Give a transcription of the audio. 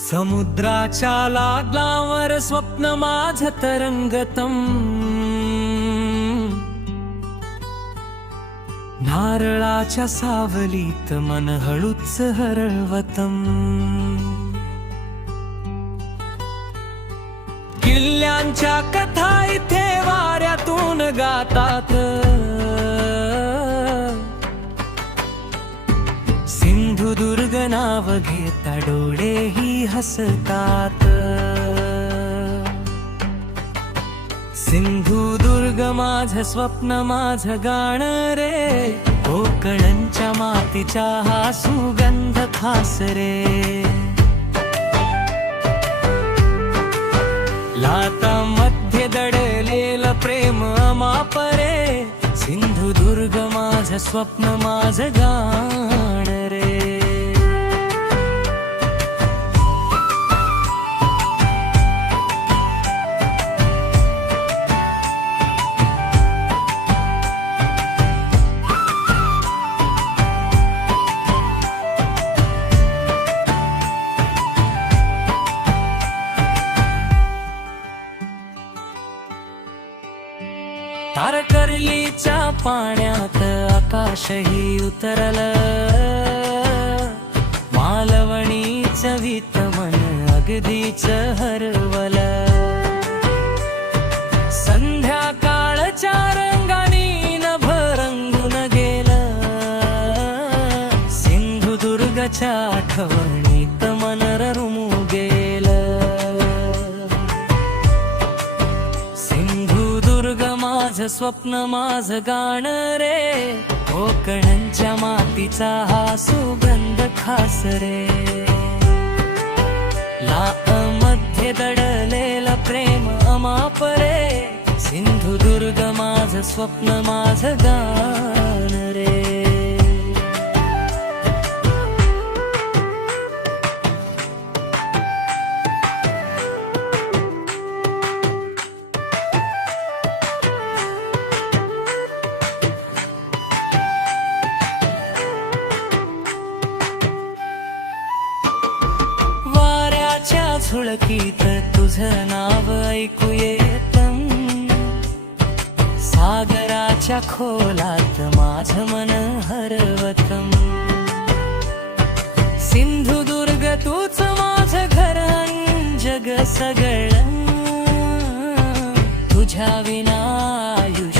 समुद्राच्या लाटावर स्वप्न माझं तरंगतम, नारळाच्या सावलीत मन हळूच हरवतम, किल्ल्यांच्या कथा इथे वाऱ्यातून गातात, सिंधुदुर्ग नाव घेता डोळेही हसतात. सिंधुदुर्ग माझं स्वप्न माझं गाणं रे, कोकणच्या मातीचा हा सुगंध खास रे. लाटांमध्ये दडलेलं प्रेम अमाप रे, सिंधुदुर्ग माझं स्वप्न माझं गाणं रे. तारकर्लीच्या पाण्यात आकाशही उतरलं, मालवणीचं वीत मन अगदीच हरवलं. संध्याकाळच्या रंगानी नभ रंगून गेलं, सिंधुदुर्गच्या आठवणीत मन रमू गेलं. माझं स्वप्न माझं गाणं रे, कोकणच्या मातीचा हा सुगंध खास रे. लाटांमध्ये दडलेलं प्रेम अमाप रे, सिंधुदुर्ग माझं स्वप्न माझं गाणं रे. झुळकीत तुझं नाव ऐकू येतं, सागराच्या खोलात माझं मन हरवतं. सिंधुदुर्ग तूच माझं घर जग सगळं, तुझ्या विना आयुष्य